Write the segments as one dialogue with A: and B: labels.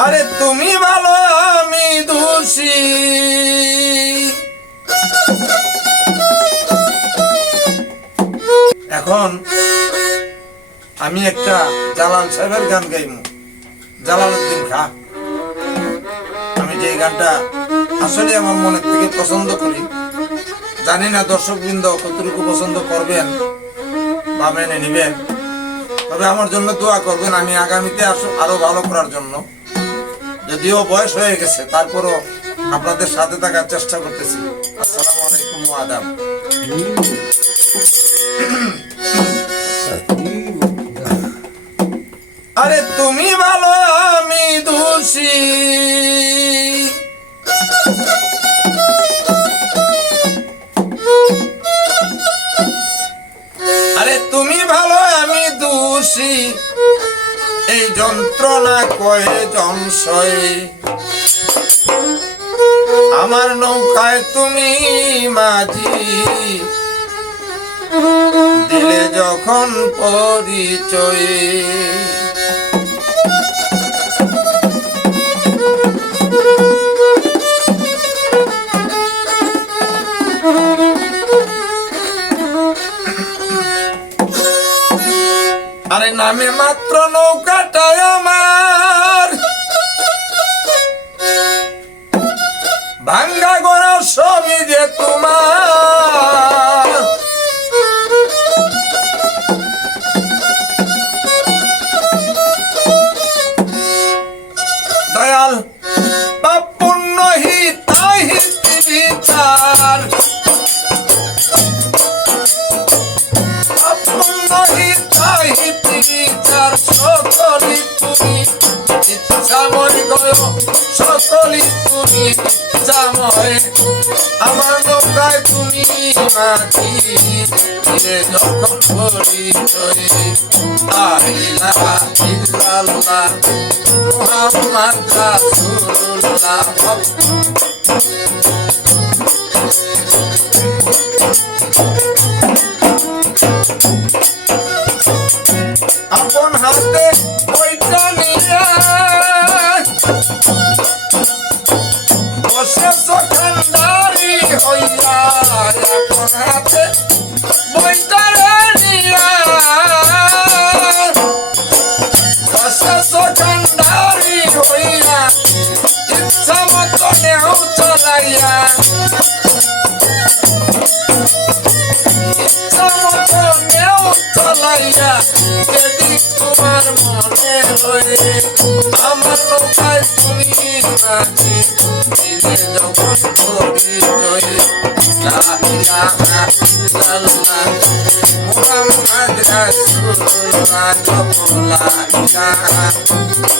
A: আরে তুমি ভালো, আমি দোষী। এখন আমি একটা জালাল সাহেবের গান গাইব জালালউদ্দিন খা। আমি যে গানটা আসলে আমার মনের থেকে পছন্দ করি, জানি না দর্শক বৃন্দ কতটুকু পছন্দ করবেন বা মেনে নিবেন। তবে আমার জন্য দোয়া করবেন, আমি আগামীতে আস- আরও ভালো করার জন্য। যদিও বয়স হয়ে গেছে, তারপরও আপনাদের সাথে থাকার চেষ্টা করতেছি। আসসালামু আলাইকুম, আদাব। আরে তুমি ভালো, আমি দোষী। আরে তুমি ভালো, আমি দোষী। এই যন্ত্রণা কয়ে জনসয়ে আমার নৌকায় তুমি মাঝি। দিলে যখন পরিচয়। নামে মাত্র নৌকাটায় আমার। ভাঙ্গা গোড়া সবই যে তোমার। দয়াল, পাপ পুণ্য হিতাই হিতি বিচার হিতি বিচার সকলি তুমি ইচ্ছাময় গয়, সকলি তুমি ইচ্ছাময় আমার নৌকায় তুমি মাঝি ধীরে যখন পরিচয় আহিলা ইল্লাল্লাহ মুহাম্মদ রাসূলুল্লাহ চলাইয়া ইচ্ছা মতো নেও চলাইয়া যেদিক তোমার মনে লয়ে আমার নৌকায় তুমি নাকি দিলে যখন পরিচয় মুহাম্মদ রাসূলুল্লাহ লা ইলাহা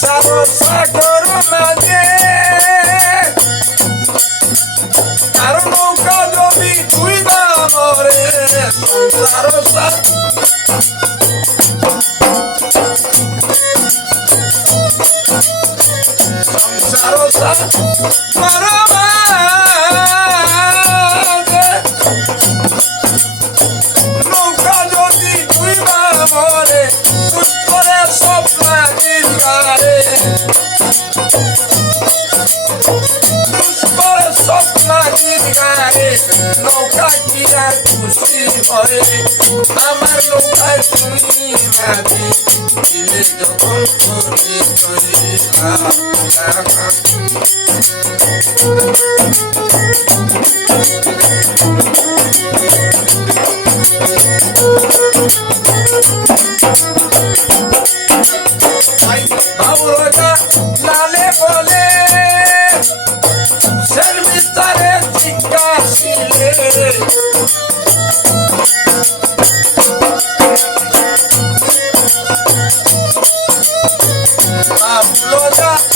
A: ইল্লাল্লাহ সংসার হয়ে আমার নৌকায় তুমি নাদি দিলে যখন পরিচয় বাবুরা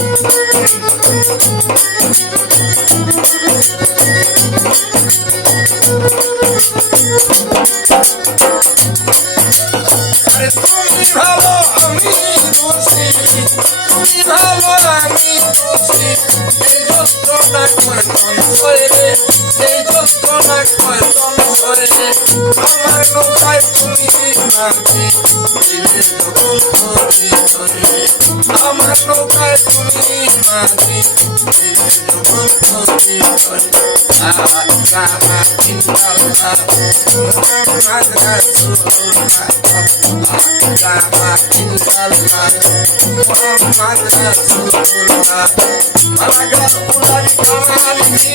A: আহা আরে তুমি ভালো আমি সয়ে আমার নৌকায় তুমি নাকি দিলে যখন তুমি চলে আমার নৌকায় তুমি নাকি দিলে যখন তুমি চলে আহা ইলাহা ইল্লাল্লাহ মুহাম্মাদ রাসূলুল্লাহ ইলাহা ইল্লাল্লাহ মুহাম্মাদ রাসূলুল্লাহ মালাগাল উলারি কামালিহি